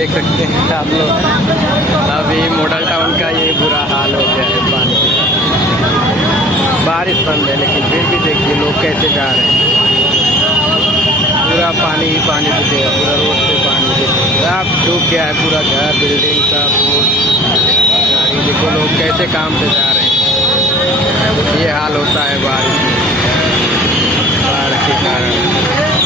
देख सकते हैं आप लोग, अभी मॉडल टाउन का ये बुरा हाल हो गया है पानी। बारिश बंद है लेकिन फिर भी देखिए लोग कैसे जा रहे हैं, पूरा पानी ही पानी दिखेगा, पूरा रोड पे पानी दिखेगा, आप डूब गया है पूरा घर, बिल्डिंग सब, गाड़ी। देखो लोग कैसे काम पे जा रहे हैं, ये हाल होता है बारिश में, बाढ़ के कारण।